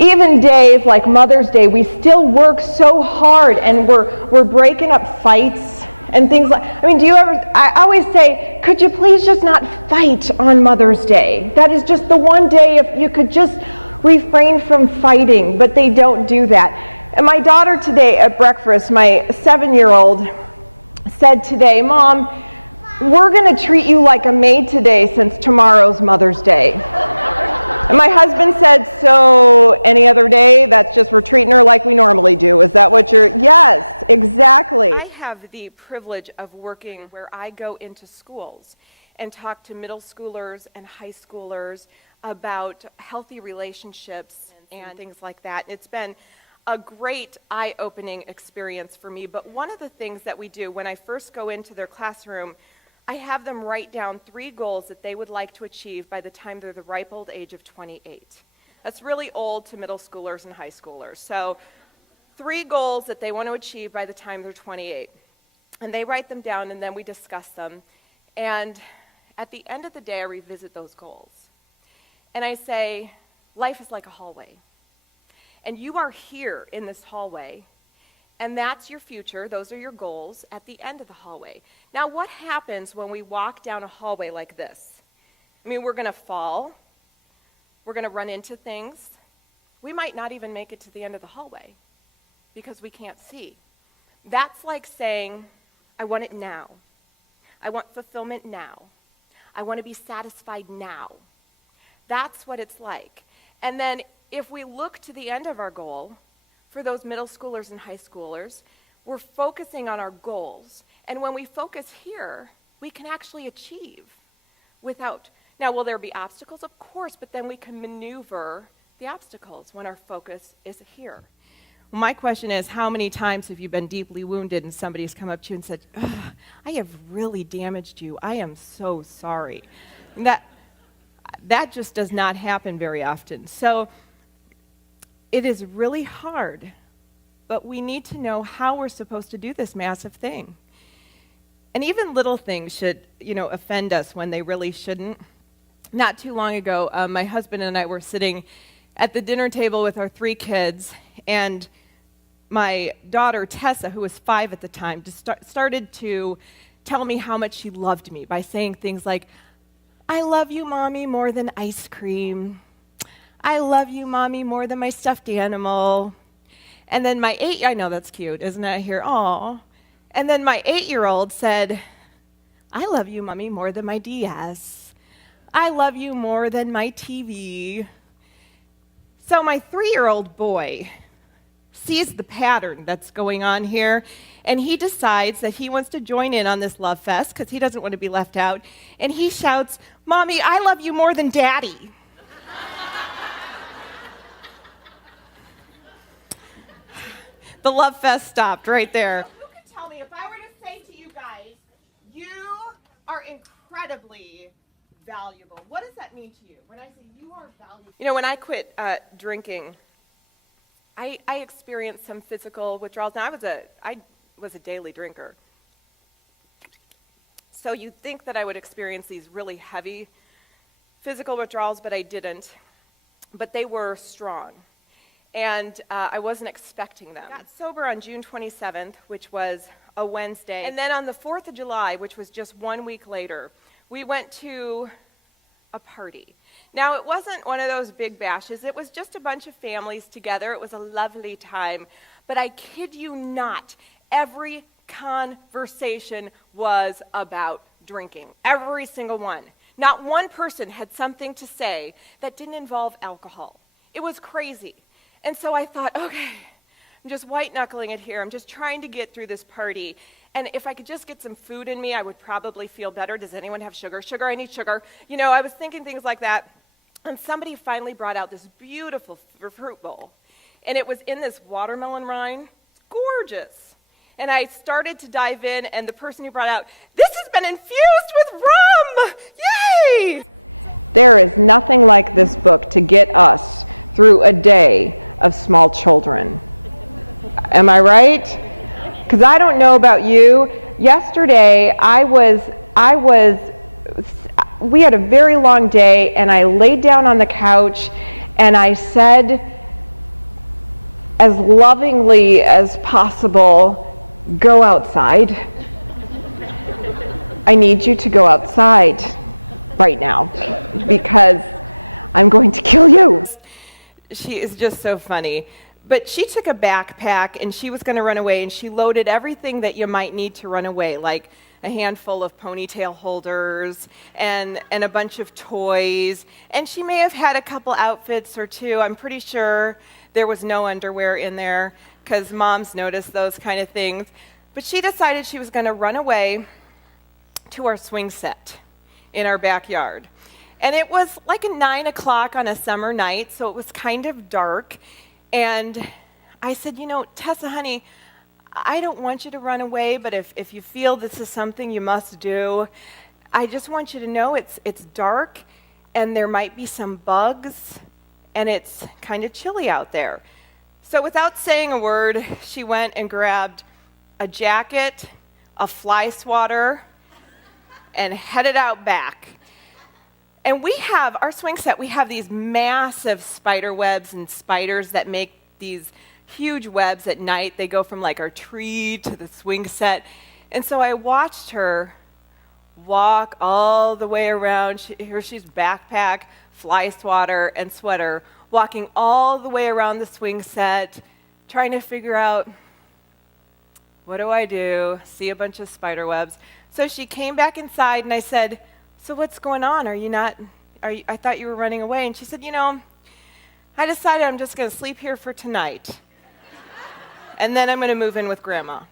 even days like Mother's Day, we still work so hard, and we're breaking up fights and things like, I mean, I always say, could you please just not fight on Mother's Day? That is just the one day if you could just refrain from fighting, but they don't do that. And my daughter today at breakfast, my 7-year-old, said today, Mom, we're going to treat you like a maid today since tomorrow's Mother's Day. And my husband said, so any other day, that's just we're treating her like we normally do. Is that what you're, yes, exactly. I have the privilege of working where I go into schools and talk to middle schoolers and high schoolers about healthy relationships and things like that. It's been a great eye-opening experience for me. But one of the things that we do when I first go into their classroom, I have them write down 3 goals that they would like to achieve by the time they're the ripe old age of 28. That's really old to middle schoolers and high schoolers. So 3 goals that they want to achieve by the time they're 28. And they write them down, and then we discuss them. And at the end of the day, I revisit those goals. And I say, life is like a hallway. And you are here in this hallway. And that's your future. Those are your goals at the end of the hallway. Now, what happens when we walk down a hallway like this? I mean, we're going to fall. We're going to run into things. We might not even make it to the end of the hallway because we can't see. That's like saying, I want it now. I want fulfillment now. I want to be satisfied now. That's what it's like. And then if we look to the end of our goal, for those middle schoolers and high schoolers, we're focusing on our goals. And when we focus here, we can actually achieve without. Now, will there be obstacles? Of course, but then we can maneuver the obstacles when our focus is here. Well, my question is, how many times have you been deeply wounded and somebody's come up to you and said, I have really damaged you. I am so sorry. And that just does not happen very often. So it is really hard, but we need to know how we're supposed to do this massive thing. And even little things should, offend us when they really shouldn't. Not too long ago, my husband and I were sitting at the dinner table with our 3 kids, and my daughter, Tessa, who was 5 at the time, just started to tell me how much she loved me by saying things like, I love you, Mommy, more than ice cream. I love you, Mommy, more than my stuffed animal. And then I know that's cute, isn't it? I hear, aw. And then my 8-year-old said, I love you, Mommy, more than my DS. I love you more than my TV. So my 3-year-old boy sees the pattern that's going on here, and he decides that he wants to join in on this love fest because he doesn't want to be left out. And he shouts, Mommy, I love you more than Daddy. The love fest stopped right there. Who can tell me, if I were to say to you guys, you are incredibly valuable, what does that mean to you? When I say you are valuable. When I quit drinking, I experienced some physical withdrawals. Now, I was a daily drinker. So you'd think that I would experience these really heavy physical withdrawals, but I didn't. But they were strong. And I wasn't expecting them. I got sober on June 27th, which was a Wednesday. And then on the 4th of July, which was just 1 week later, we went to a party. Now, it wasn't one of those big bashes. It was just a bunch of families together. It was a lovely time. But I kid you not, every conversation was about drinking. Every single one. Not one person had something to say that didn't involve alcohol. It was crazy. And so I thought, okay, I'm just white-knuckling it here. I'm just trying to get through this party. And if I could just get some food in me, I would probably feel better. Does anyone have sugar? Sugar, I need sugar. I was thinking things like that. And somebody finally brought out this beautiful fruit bowl. And it was in this watermelon rind. It's gorgeous. And I started to dive in, and the person who brought out, this has been infused with rum! Yay! There is nothing like this book to get us through a day of small children. Am I right? Because I don't know about you. Yesterday, we had a very long day, and I laid down on the couch, and I said as lovingly as possible, go outside. I need you to go outside right now because I'm going to kill you. She is just so funny. But she took a backpack and she was going to run away, and she loaded everything that you might need to run away, like a handful of ponytail holders and a bunch of toys. And she may have had a couple outfits or two. I'm pretty sure there was no underwear in there because moms notice those kind of things. But she decided she was going to run away to our swing set in our backyard. And it was like 9 o'clock on a summer night, so it was kind of dark. And I said, Tessa, honey, I don't want you to run away, but if you feel this is something you must do, I just want you to know it's dark, and there might be some bugs, and it's kind of chilly out there. So without saying a word, she went and grabbed a jacket, a fly swatter, and headed out back. And our swing set, we have these massive spider webs and spiders that make these huge webs at night. They go from like our tree to the swing set. And so I watched her walk all the way around. Here she's backpack, fly swatter, and sweater, walking all the way around the swing set, trying to figure out, what do I do? See a bunch of spider webs. So she came back inside and I said, so what's going on? I thought you were running away. And she said, I decided I'm just going to sleep here for tonight. And then I'm going to move in with Grandma.